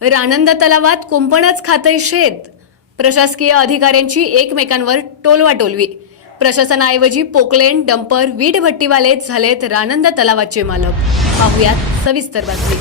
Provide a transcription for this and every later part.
रानंद तलावात कुंपणच खातंय शेत. प्रशासकीय अधिकाऱ्यांची एकमेकांवर टोलवाटोलवी. प्रशासनाऐवजी पोकलेन, डंपर, वीट भट्टीवालेच झालेत रानंद तलावाचे मालक. पाहुयात सविस्तर बातमी.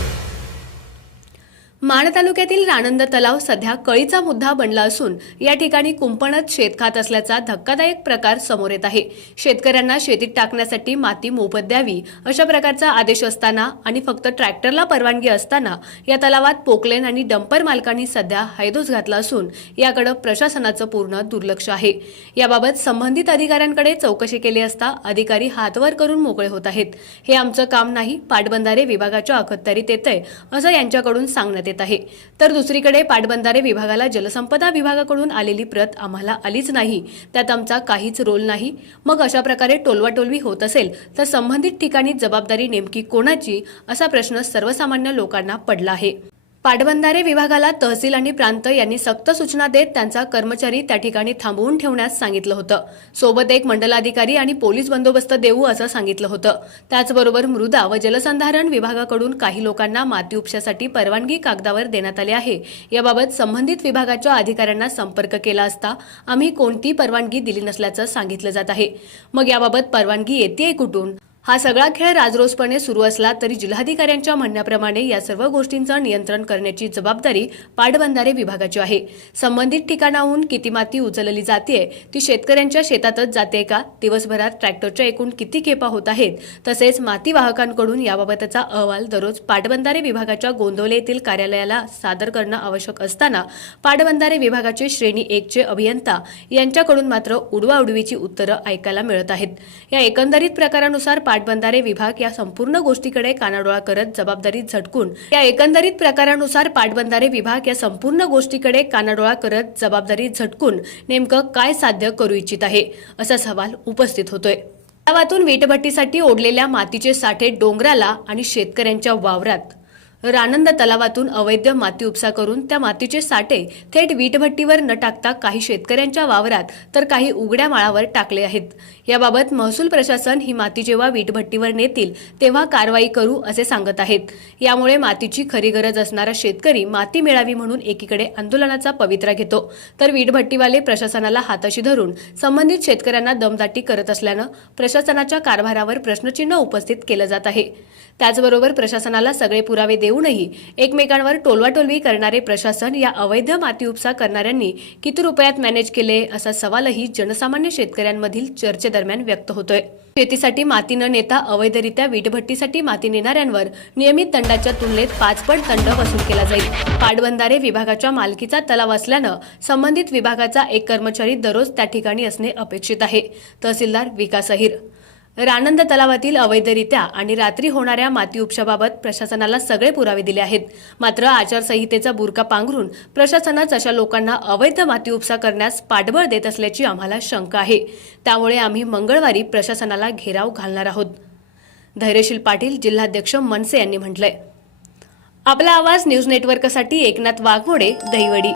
माण तालुक्यातील रानंद तलाव सध्या कळीचा मुद्दा बनला असून या ठिकाणी कुंपणच शेत खात असल्याचा धक्कादायक प्रकार समोर येत आहे. शेतकऱ्यांना शेतीत टाकण्यासाठी माती मोफत द्यावी अशा प्रकारचा आदेश असताना आणि फक्त ट्रॅक्टरला परवानगी असताना या तलावात पोकलेन आणि डंपर मालकांनी सध्या हैदोस घातला असून याकडे प्रशासनाचं पूर्ण दुर्लक्ष आहे. याबाबत संबंधित अधिकाऱ्यांकडे चौकशी केली असता अधिकारी हातवर करून मोकळे होत आहेत. हे आमचं काम नाही, पाटबंधारे विभागाच्या अखत्यारीत येतंय असं यांच्याकडून सांगण्यात येत आहे. तर दुसरीकडे पाटबंधारे विभागाला जलसंपदा विभागाकडून आलेली प्रत आम्हाला आलीच नाही, त्यात आमचा काहीच रोल नाही. मग अशा प्रकारे टोलवाटोलवी होत असेल तर संबंधित ठिकाणी जबाबदारी नेमकी कोणाची असा प्रश्न सर्वसामान्य लोकांना पडला आहे. पाटबंधारे विभागाला तहसील आणि प्रांत यांनी सक्त सूचना देत त्यांचा कर्मचारी त्या ठिकाणी थांबवून ठेवण्यास सांगितलं होतं. सोबत एक मंडलाधिकारी आणि पोलीस बंदोबस्त देऊ असं सांगितलं होतं. त्याचबरोबर मृदा व जलसंधारण विभागाकडून काही लोकांना माती उपशासाठी परवानगी कागदावर देण्यात आली आहे. याबाबत संबंधित विभागाच्या अधिकाऱ्यांना संपर्क केला असता आम्ही कोणती परवानगी दिली नसल्याचं सांगितलं जात आहे. मग याबाबत परवानगी येतेय कुठून? हा सगळा खेळ राजरोसपणे सुरू असला तरी जिल्हाधिकाऱ्यांच्या म्हणण्याप्रमाणे या सर्व गोष्टींचं नियंत्रण करण्याची जबाबदारी पाटबंधारे विभागाची आहे. संबंधित ठिकाणाहून किती माती उचलली जाते ती शेतकऱ्यांच्या शेतातच जाते का? दिवसभरात ट्रॅक्टरच्या एकूण किती खेपा होत आहेत? तसेच माती वाहकांकडून याबाबतचा अहवाल दररोज पाटबंधारे विभागाच्या गोंदवले येथील कार्यालयाला सादर करणं आवश्यक असताना पाटबंधारे विभागाचे श्रेणी 1 चे अभियंता यांच्याकडून मात्र उडवाउडवीची उत्तरं ऐकायला मिळत आहेत. या एकंदरीत प्रकारानुसार पाटबंधारे विभाग या संपूर्ण गोष्टीकडे कानाडोळा करत जबाबदारी झटकून नेमकं काय साध्य करू इच्छित आहे असा सवाल उपस्थित होतोय. तलावातून वीटभट्टीसाठी ओढलेल्या मातीचे साठे डोंगराला आणि शेतकऱ्यांच्या वावरात. रानंद तलावातून अवैध माती उपसा करून त्या मातीचे साठे थेट वीटभट्टीवर न टाकता काही शेतकऱ्यांच्या वावरात तर काही उघड्या माळावर टाकले आहेत. याबाबत महसूल प्रशासन ही माती जेव्हा वीटभट्टीवर नेतील तेव्हा कारवाई करू असे सांगत आहेत. यामुळे मातीची खरी गरज असणारा शेतकरी माती मिळावी म्हणून एकीकडे आंदोलनाचा पवित्रा घेतो, तर वीटभट्टीवाले प्रशासनाला हाताशी धरून संबंधित शेतकऱ्यांना दमदाटी करत असल्यानं प्रशासनाच्या कारभारावर प्रश्नचिन्ह उपस्थित केलं जात आहे. त्याचबरोबर प्रशासनाला सगळे पुरावे देऊनही एकमेकांवर टोलवाटोलवी करणारे प्रशासन या अवैध माती उपसा करणाऱ्यांनी किती रुपयात मॅनेज केले असा सवालही जनसामान्य शेतकऱ्यांमधील चर्चेदरम्यान व्यक्त होतोय. शेतीसाठी माती न नेता अवैधरित्या वीटभट्टीसाठी माती नेणाऱ्यांवर नियमित दंडाच्या तुलनेत 5 पट दंड वसूल केला जाईल. पाटबंधारे विभागाच्या मालकीचा तलाव असल्यानं संबंधित विभागाचा एक कर्मचारी दररोज त्या ठिकाणी असणे अपेक्षित आहे. तहसीलदार विकास अहिर. रानंद तलावातील अवैधरित्या आणि रात्री होणाऱ्या माती उपशाबाबत प्रशासनाला सगळे पुरावे दिले आहेत. मात्र आचारसंहितेचा बुरका पांघरून प्रशासनच अशा लोकांना अवैध माती उपसा करण्यास पाठबळ देत असल्याची आम्हाला शंका आहे. त्यामुळे आम्ही मंगळवारी प्रशासनाला घेराव घालणार आहोत. धैर्यशील पाटील, जिल्हाध्यक्ष मनसे यांनी म्हटलंय. आपला आवाज न्यूज नेटवर्कसाठी एकनाथ वाघमोडे, दहिवडी.